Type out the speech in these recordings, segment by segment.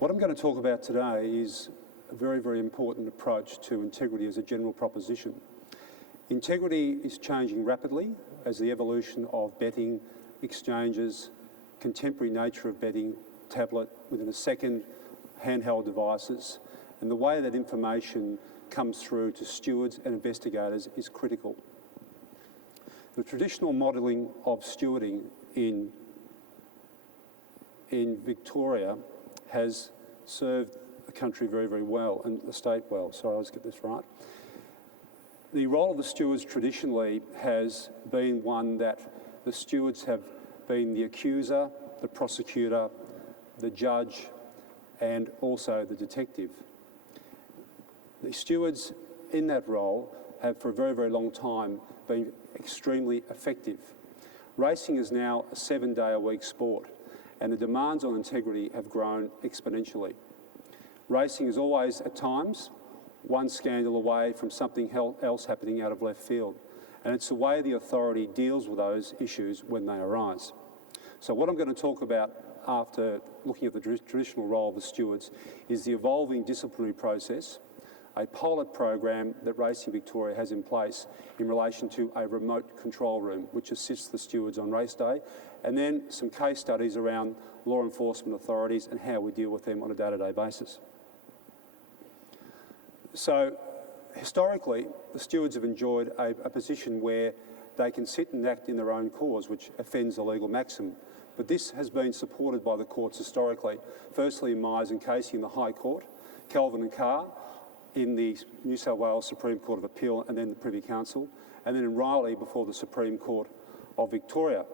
What I'm going to talk about today is a very, very important approach to integrity as a general proposition. Integrity is changing rapidly as the evolution of betting, exchanges, contemporary nature of betting, tablet, within a second, handheld devices, and the way that information comes through to stewards and investigators is critical. The traditional modelling of stewarding in Victoria has served the country very, very well, and the state well. Sorry, let's get this right. The role of the stewards traditionally has been one that the stewards have been the accuser, the prosecutor, the judge, and also the detective. The stewards in that role have for a very, very long time been extremely effective. Racing is now a 7-day-a-week sport, and the demands on integrity have grown exponentially. Racing is always, at times, one scandal away from something else happening out of left field, and it's the way the authority deals with those issues when they arise. So what I'm going to talk about after looking at the traditional role of the stewards is the evolving disciplinary process, a pilot program that Racing Victoria has in place in relation to a remote control room which assists the stewards on race day, and then some case studies around law enforcement authorities and how we deal with them on a day-to-day basis. So historically, the stewards have enjoyed a position where they can sit and act in their own cause, which offends the legal maxim. But this has been supported by the courts historically, firstly in Myers and Casey in the High Court, Kelvin and Carr in the New South Wales Supreme Court of Appeal and then the Privy Council, and then in Riley before the Supreme Court of Victoria.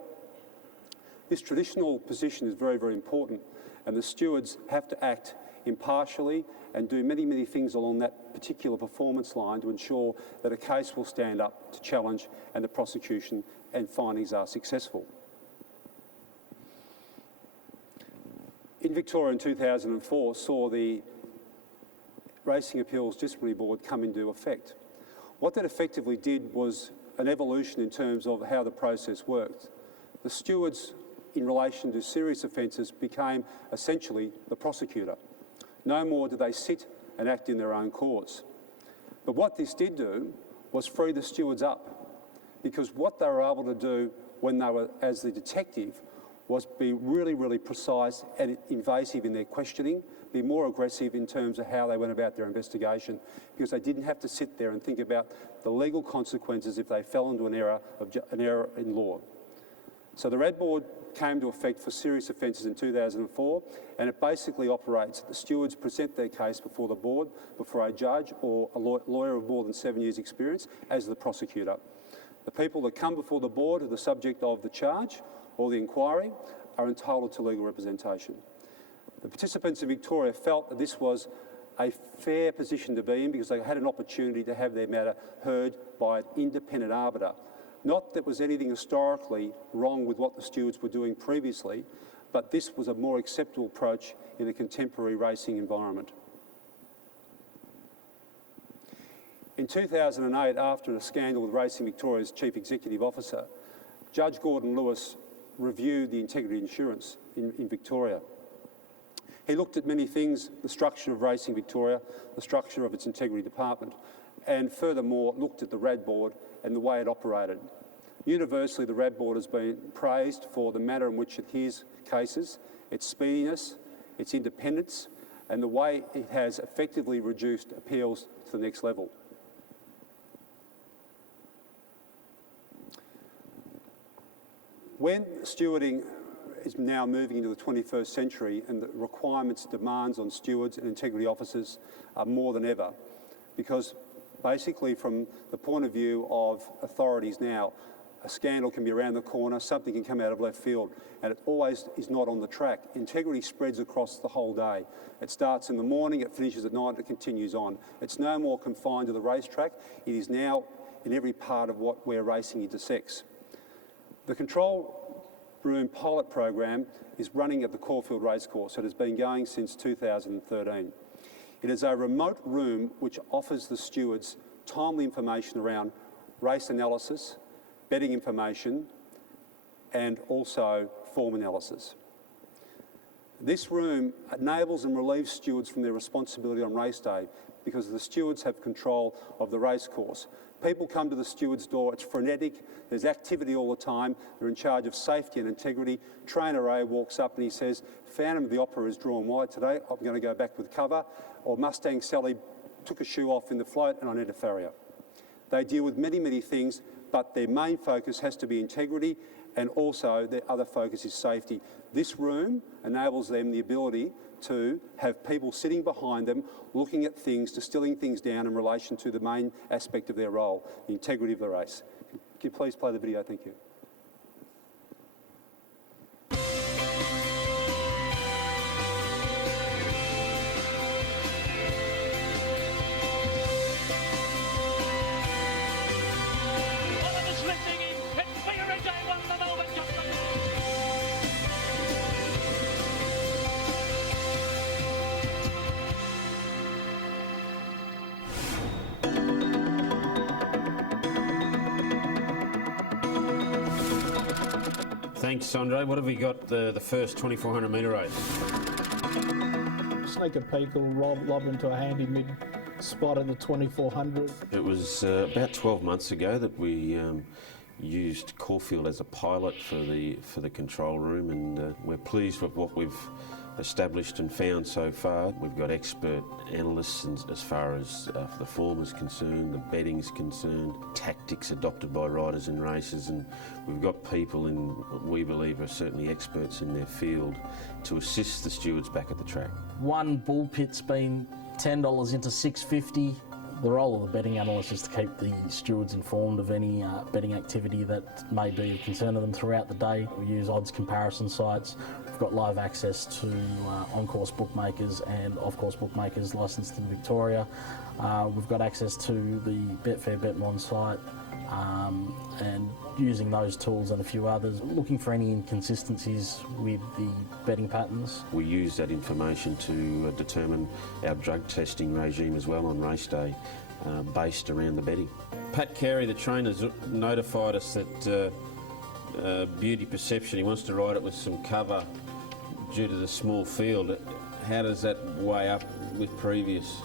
This traditional position is very, very important, and the stewards have to act impartially and do many, many things along that particular performance line to ensure that a case will stand up to challenge and the prosecution and findings are successful. In Victoria in 2004 saw the Racing Appeals Disciplinary Board come into effect. What that effectively did was an evolution in terms of how the process worked. The stewards in relation to serious offences became essentially the prosecutor. No more did they sit and act in their own cause. But what this did do was free the stewards up, because what they were able to do when they were as the detective was be really, really precise and invasive in their questioning, be more aggressive in terms of how they went about their investigation, because they didn't have to sit there and think about the legal consequences if they fell into an error in law. So the Red Board came to effect for serious offences in 2004, and it basically operates. The stewards present their case before the board, before a judge or a lawyer of more than 7 years' experience as the prosecutor. The people that come before the board are the subject of the charge or the inquiry are entitled to legal representation. The participants in Victoria felt that this was a fair position to be in because they had an opportunity to have their matter heard by an independent arbiter. Not that there was anything historically wrong with what the stewards were doing previously, but this was a more acceptable approach in a contemporary racing environment. In 2008, after a scandal with Racing Victoria's Chief Executive Officer, Judge Gordon Lewis reviewed the integrity insurance in Victoria. He looked at many things, the structure of Racing Victoria, the structure of its integrity department, and furthermore looked at the RAD Board and the way it operated. Universally, the RAD Board has been praised for the manner in which it hears cases, its speediness, its independence, and the way it has effectively reduced appeals to the next level. When stewarding is now moving into the 21st century and the requirements, demands on stewards and integrity officers are more than ever, because basically from the point of view of authorities now, a scandal can be around the corner, something can come out of left field, and it always is not on the track. Integrity spreads across the whole day. It starts in the morning, it finishes at night, it continues on. It's no more confined to the racetrack, it is now in every part of where racing intersects. The control room pilot program is running at the Caulfield Racecourse. It has been going since 2013. It is a remote room which offers the stewards timely information around race analysis, betting information, and also form analysis. This room enables and relieves stewards from their responsibility on race day because the stewards have control of the race course. People come to the steward's door, it's frenetic, there's activity all the time, they're in charge of safety and integrity. Trainer A walks up and he says, Phantom of the Opera is drawn wide today, I'm going to go back with cover, or Mustang Sally took a shoe off in the float and I need a farrier. They deal with many, many things, but their main focus has to be integrity, and also their other focus is safety. This room enables them the ability to have people sitting behind them, looking at things, distilling things down in relation to the main aspect of their role, the integrity of the race. Can you please play the video? Thank you. Thanks, Andre. What have we got the first 2400 metre race? Sneak a peek or lob into a handy mid spot in the 2400. It was about 12 months ago that we used Caulfield as a pilot for the control room, and we're pleased with what we've established and found so far. We've got expert analysts as far as the form is concerned, the betting's concerned, tactics adopted by riders in races, and we've got people in what we believe are certainly experts in their field to assist the stewards back at the track. One bull pit's been $10 into $6.50. The role of the betting analyst is to keep the stewards informed of any betting activity that may be of concern to them throughout the day. We use odds comparison sites. We've got live access to on-course bookmakers and off-course bookmakers licensed in Victoria. We've got access to the Betfair Betmon site, and using those tools and a few others, looking for any inconsistencies with the betting patterns. We use that information to determine our drug testing regime as well on race day, based around the betting. Pat Carey, the trainer's notified us that Beauty Perception, he wants to ride it with some cover due to the small field. How does that weigh up with previous?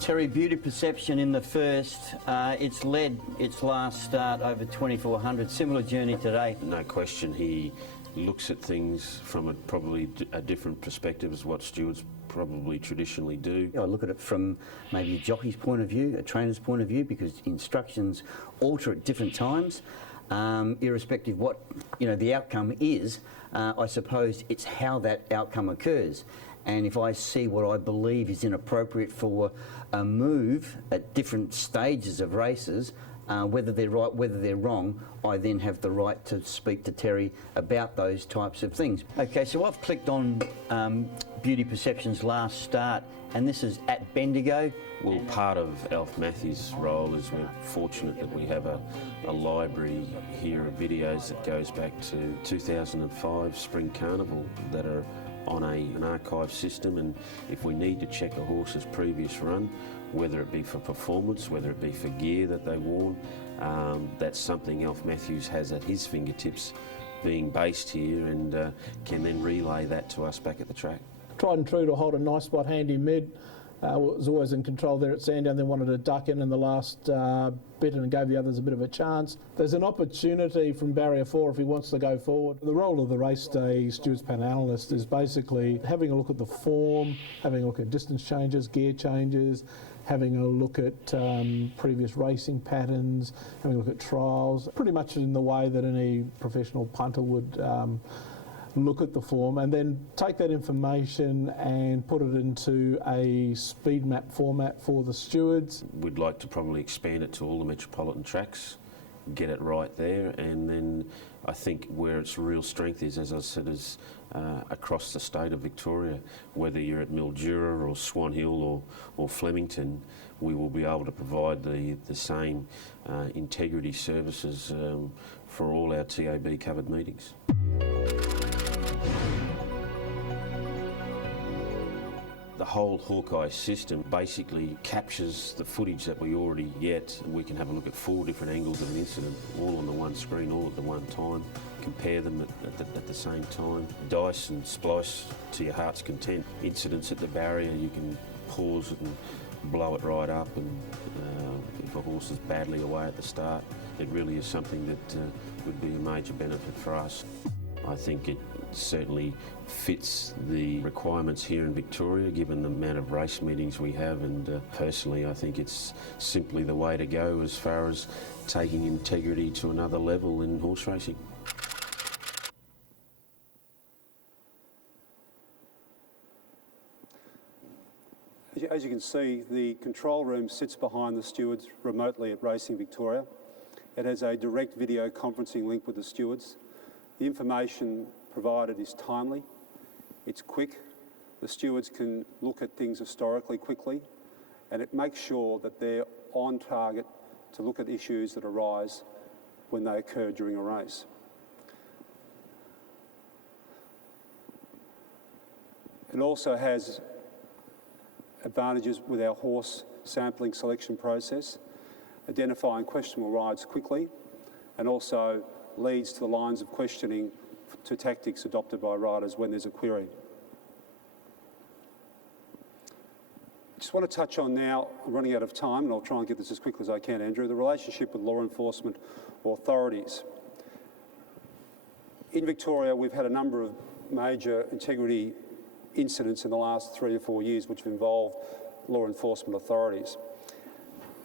Terry, Beauty Perception in the first, it's led its last start over 2400, similar journey today. No question, he looks at things from probably a different perspective as what stewards probably traditionally do. I look at it from maybe a jockey's point of view, a trainer's point of view, because instructions alter at different times. Irrespective what the outcome is, I suppose it's how that outcome occurs. And if I see what I believe is inappropriate for a move at different stages of races, whether they're right, whether they're wrong, I then have the right to speak to Terry about those types of things. Okay, so I've clicked on Beauty Perception's last start, and this is at Bendigo. Well, part of Alf Matthews' role is we're fortunate that we have a library here of videos that goes back to 2005 Spring Carnival that are on an archive system, and if we need to check a horse's previous run, whether it be for performance, whether it be for gear that they worn, that's something Alf Matthews has at his fingertips, being based here, and can then relay that to us back at the track. Tried and true to hold a nice spot handy mid. Was always in control there at Sandown, then wanted to duck in the last bit and gave the others a bit of a chance. There's an opportunity from barrier 4 if he wants to go forward. The role of the race day stewards panel analyst is basically having a look at the form, having a look at distance changes, gear changes, having a look at previous racing patterns, having a look at trials, pretty much in the way that any professional punter would look at the form, and then take that information and put it into a speed map format for the stewards. We'd like to probably expand it to all the metropolitan tracks, get it right there, and then I think where its real strength is, as I said, is across the state of Victoria. Whether you're at Mildura or Swan Hill or Flemington, we will be able to provide the same integrity services for all our TAB covered meetings. The whole Hawkeye system basically captures the footage that we already get. We can have a look at 4 different angles of an incident, all on the one screen, all at the one time, compare them at the same time, dice and splice to your heart's content. Incidents at the barrier, you can pause it and blow it right up, and if a horse is badly away at the start, it really is something that would be a major benefit for us. I think it certainly fits the requirements here in Victoria, given the amount of race meetings we have, and personally I think it's simply the way to go as far as taking integrity to another level in horse racing. As you can see, the control room sits behind the stewards remotely at Racing Victoria. It has a direct video conferencing link with the stewards. The information provided is timely, it's quick, the stewards can look at things historically quickly, and it makes sure that they're on target to look at issues that arise when they occur during a race. It also has advantages with our horse sampling selection process, identifying questionable rides quickly, and also leads to the lines of questioning to tactics adopted by riders when there's a query. I just want to touch on now, I'm running out of time, and I'll try and get this as quickly as I can, Andrew, the relationship with law enforcement authorities. In Victoria, we've had a number of major integrity incidents in the last 3 or 4 years which have involved law enforcement authorities.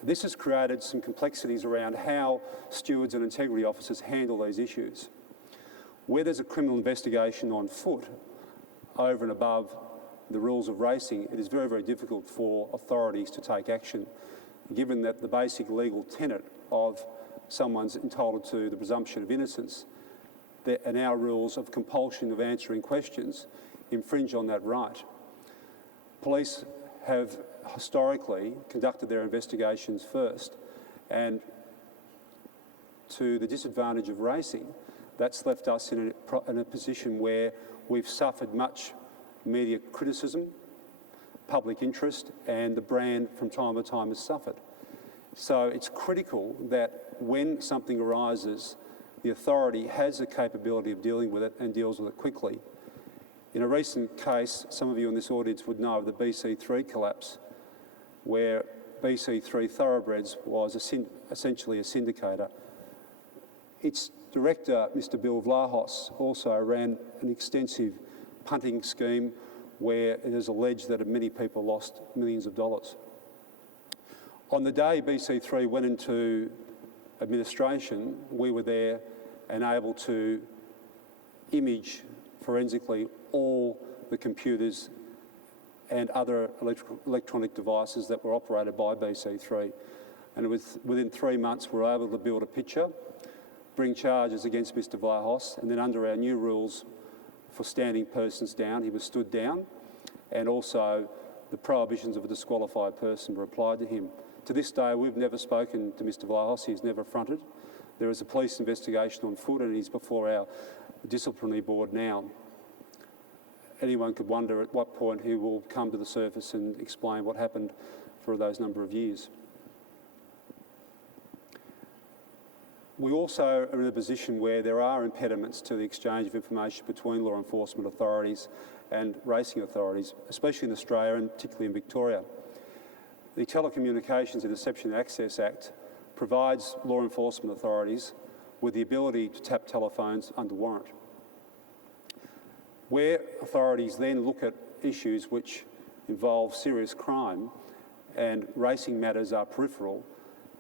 This has created some complexities around how stewards and integrity officers handle these issues. Where there's a criminal investigation on foot, over and above the rules of racing, it is very, very difficult for authorities to take action, given that the basic legal tenet of someone's entitled to the presumption of innocence, and our rules of compulsion of answering questions infringe on that right. Police have historically conducted their investigations first, and to the disadvantage of racing, that's left us in a position where we've suffered much media criticism, public interest, and the brand from time to time has suffered. So it's critical that when something arises, the authority has the capability of dealing with it and deals with it quickly. In a recent case, some of you in this audience would know of the BC3 collapse, where BC3 Thoroughbreds was essentially a syndicator. Its director, Mr. Bill Vlahos, also ran an extensive punting scheme where it is alleged that many people lost millions of dollars. On the day BC3 went into administration, we were there and able to image forensically all the computers and other electronic devices that were operated by BC3. And within 3 months, we were able to build a picture, bring charges against Mr. Vlahos, and then under our new rules for standing persons down, he was stood down, and also the prohibitions of a disqualified person were applied to him. To this day, we've never spoken to Mr. Vlahos. He's never fronted. There is a police investigation on foot, and he's before our disciplinary board now. Anyone could wonder at what point he will come to the surface and explain what happened for those number of years. We also are in a position where there are impediments to the exchange of information between law enforcement authorities and racing authorities, especially in Australia and particularly in Victoria. The Telecommunications Interception and Access Act provides law enforcement authorities with the ability to tap telephones under warrant. Where authorities then look at issues which involve serious crime and racing matters are peripheral,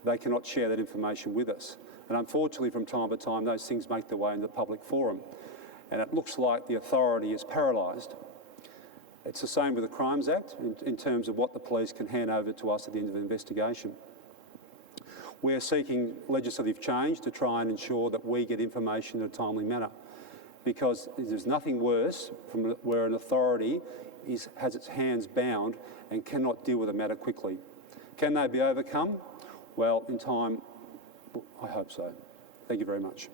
they cannot share that information with us. And unfortunately, from time to time, those things make their way into the public forum. And it looks like the authority is paralysed. It's the same with the Crimes Act in terms of what the police can hand over to us at the end of the investigation. We're seeking legislative change to try and ensure that we get information in a timely manner, because there's nothing worse from where an authority has its hands bound and cannot deal with a matter quickly. Can they be overcome? Well, in time, I hope so. Thank you very much.